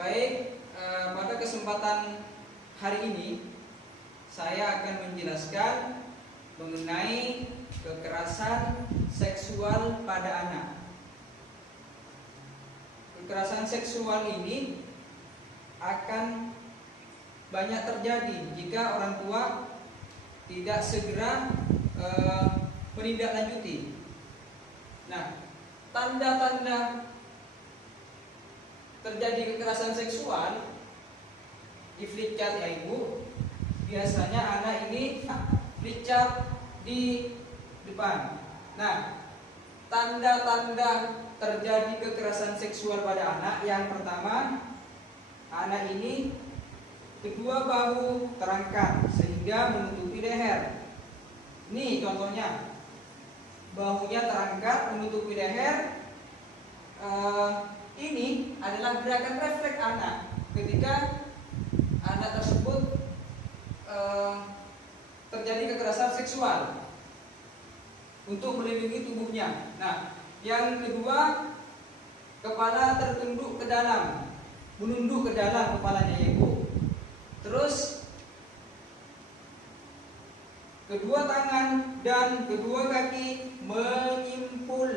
Baik, pada kesempatan hari ini saya akan menjelaskan mengenai kekerasan seksual pada anak. Kekerasan seksual ini akan banyak terjadi jika orang tua tidak segera menindaklanjuti. Nah, tanda-tanda terjadi kekerasan seksual di flip chart ya ibu, biasanya anak ini flip chart di depan. Nah, tanda-tanda terjadi kekerasan seksual pada anak, yang pertama, anak ini kedua bahu terangkat sehingga menutupi leher. Ini contohnya, bahunya terangkat menutupi leher. Ini adalah gerakan refleks anak ketika anak tersebut terjadi kekerasan seksual untuk melindungi tubuhnya. Nah, yang kedua, kepala tertunduk ke dalam, menunduk ke dalam kepalanya ya ibu. Terus kedua tangan dan kedua kaki menyimpul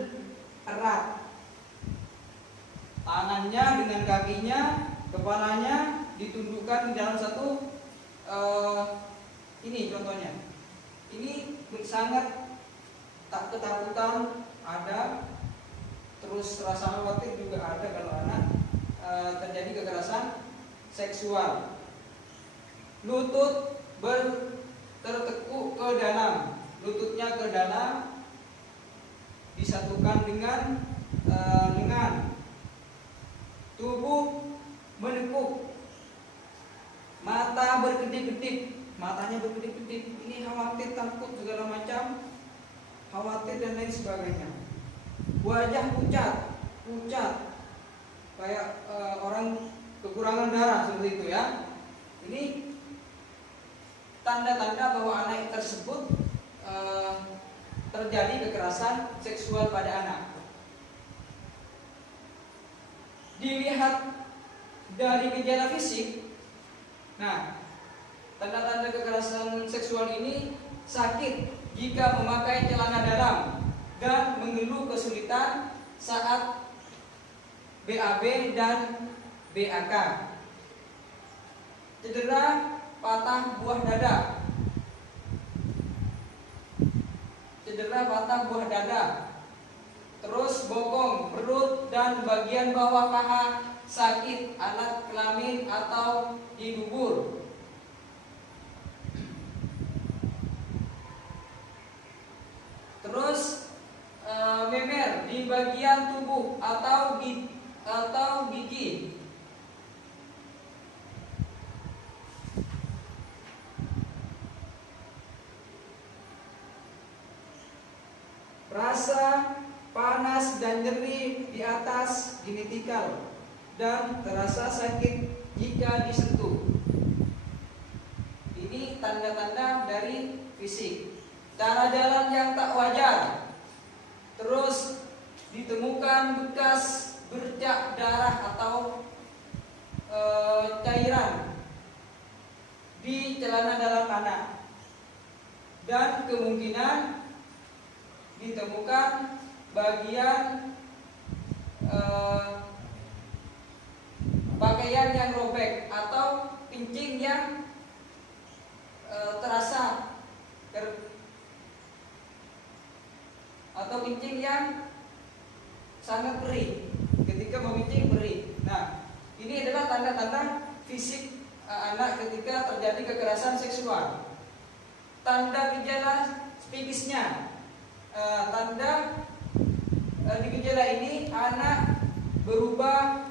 erat. Tangannya dengan kakinya, kepalanya ditundukkan di dalam satu. Ini contohnya. Ini sangat tak ketakutan ada, terus rasa khawatir juga ada kalau anak terjadi kekerasan seksual. Lutut tertekuk ke dalam, lututnya ke dalam, disatukan dengan lengan. Tubuh menekuk, mata berkedip-kedip, matanya berkedip-kedip. Ini khawatir, takut, segala macam, khawatir dan lain sebagainya. Wajah pucat, kayak orang kekurangan darah seperti itu ya. Ini tanda-tanda bahwa anak tersebut terjadi kekerasan seksual pada anak. Dilihat dari gejala fisik. Nah, tanda-tanda kekerasan seksual ini: sakit jika memakai celana dalam dan mengeluh kesulitan saat BAB dan BAK. Cedera patah buah dada. Terus bokong, perut dan bagian bawah paha sakit, alat kelamin atau di dubur. Terus memer di bagian tubuh atau gigi. Rasa panas dan nyeri di atas genital dan terasa sakit jika disentuh. Ini tanda-tanda dari fisik. Cara jalan yang tak wajar. Terus ditemukan bekas bercak darah atau cairan di celana dalam anak. Dan kemungkinan ditemukan bagian pakaian yang robek atau pincing yang terasa atau pincing yang sangat perih. Ketika memincing perih. Nah, ini adalah tanda-tanda fisik anak ketika terjadi kekerasan seksual. Tanda gejala psikisnya. Tanda di gejala ini anak berubah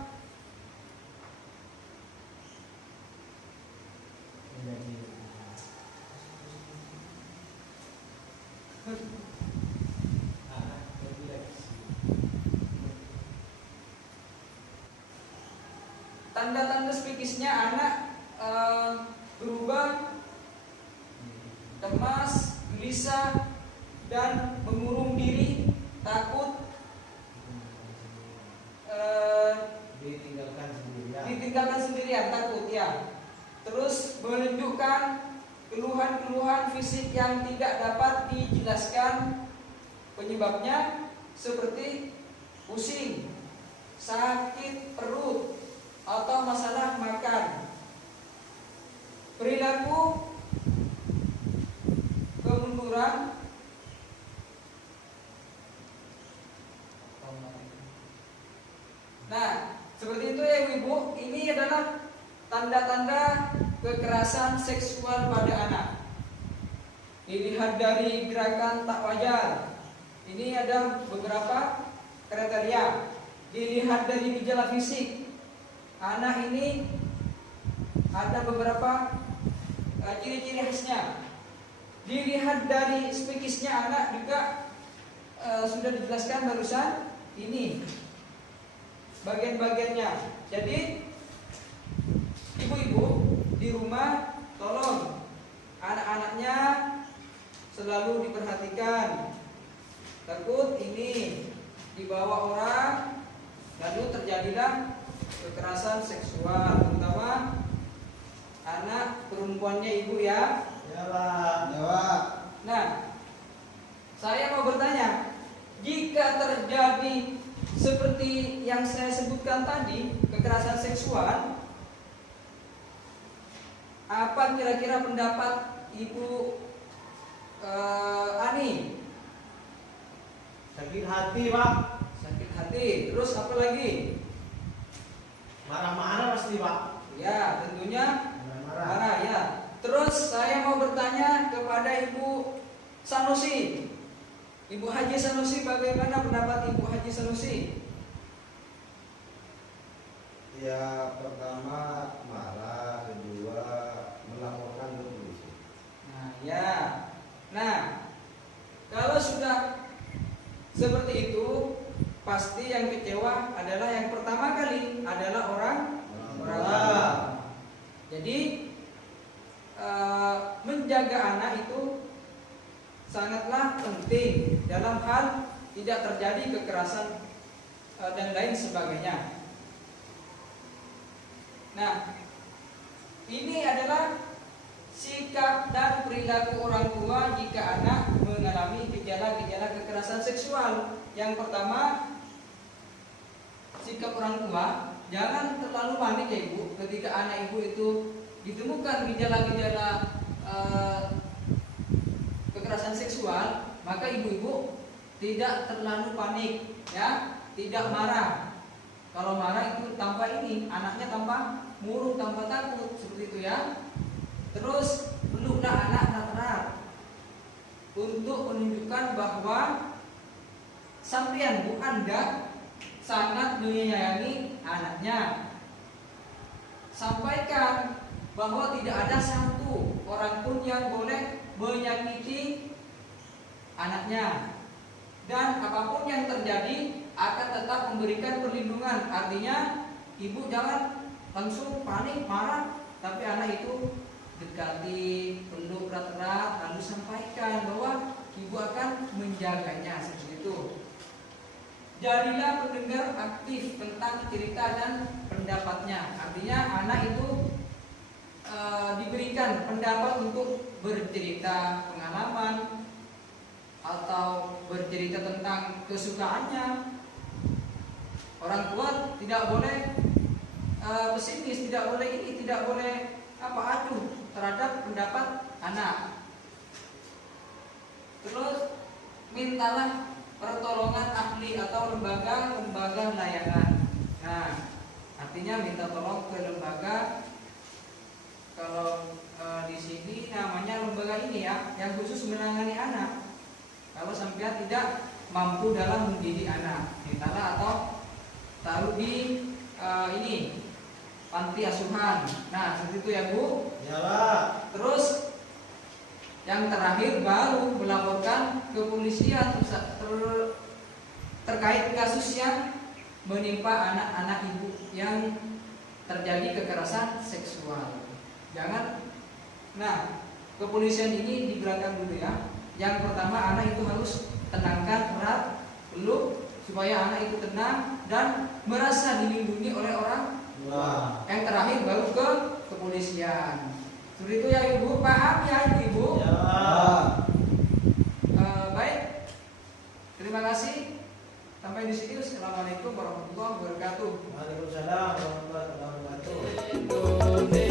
tanda-tanda psikisnya anak berubah lemas, gelisah, dan mengurung diri, takut, ditinggalkan sendirian. ditinggalkan sendirian, takut ya. Terus menunjukkan keluhan-keluhan fisik yang tidak dapat dijelaskan penyebabnya, seperti pusing, sakit perut, atau masalah makan. Perilaku kemunduran, nah seperti itu ya ibu. Ini adalah tanda-tanda kekerasan seksual pada anak. Dilihat dari gerakan tak wajar. Ini ada beberapa kriteria. Dilihat dari gejala fisik, anak ini ada beberapa ciri-ciri khasnya. Dilihat dari psikisnya anak juga sudah dijelaskan barusan. Ini bagian-bagiannya. Jadi ibu-ibu di rumah tolong anak-anaknya selalu diperhatikan. Takut ini dibawa orang lalu terjadilah kekerasan seksual, terutama anak perempuannya ibu ya. Ya Pak. Ya Pak. Nah, saya mau bertanya, jika terjadi seperti yang saya sebutkan tadi, kekerasan seksual, apa kira-kira pendapat Ibu Ani? Sakit hati Pak. Sakit hati. Terus apa lagi? Marah-marah pasti Pak. Ya, tentunya Marah-marah. marah ya. Terus saya mau bertanya kepada Ibu Sanusi. Ibu Haji Sanusi, bagaimana pendapat Ibu Haji Sanusi? Ya, pertama marah, kedua melaporkan ke polisi. Nah, ya. Nah, kalau sudah seperti itu, pasti yang kecewa adalah yang pertama kali adalah orang tua. Jadi menjaga anak itu sangatlah penting dalam hal tidak terjadi kekerasan dan lain sebagainya. Nah, ini adalah sikap dan perilaku orang tua jika anak mengalami gejala-gejala kekerasan seksual. Yang pertama, sikap orang tua, jangan terlalu panik ya ibu. Ketika anak ibu itu ditemukan gejala-gejala kekerasan seksual, maka ibu-ibu tidak terlalu panik, ya, tidak marah. Kalau marah itu tanpa ini, anaknya tanpa murung, tanpa takut, seperti itu ya. Terus peluklah anak erat-erat untuk menunjukkan bahwa sampean, Bu, Anda sangat menyayangi anaknya. Sampaikan bahwa tidak ada satu orang pun yang boleh menyakiti anaknya, dan apapun yang terjadi akan tetap memberikan perlindungan. Artinya ibu jangan langsung panik marah, tapi anak itu dekati, peluk erat-erat, lalu sampaikan bahwa ibu akan menjaganya, seperti itu. Jadilah pendengar aktif tentang cerita dan pendapatnya. Artinya anak itu diberikan pendapat untuk bercerita pengalaman atau bercerita tentang kesukaannya. Orang tua tidak boleh pesimis, tidak boleh ini, tidak boleh acuh terhadap pendapat anak. Terus mintalah pertolongan ahli atau lembaga layanan. Nah, artinya minta tolong ke lembaga. Kalau di sini namanya lembaga ini ya, yang khusus menangani anak. Kalau sampai tidak mampu dalam mendidik anak, mintalah atau taruh di ini panti asuhan. Nah, seperti itu ya Bu. Ya Pak. Terus yang terakhir baru melaporkan ke polisian terkait kasus yang menimpa anak-anak ibu yang terjadi kekerasan seksual. Jangan. Nah, kepolisian ini di belakang dulu ya. Yang pertama, anak itu harus tenangkan erat, peluk, supaya anak itu tenang dan merasa dilindungi oleh orang Dua. Yang terakhir baru ke kepolisian. Seperti itu ya ibu, paham ya ibu? Ya. Baik, terima kasih. Sampai di sini. Assalamualaikum warahmatullahi wabarakatuh. Waalaikumsalam warahmatullahi wabarakatuh.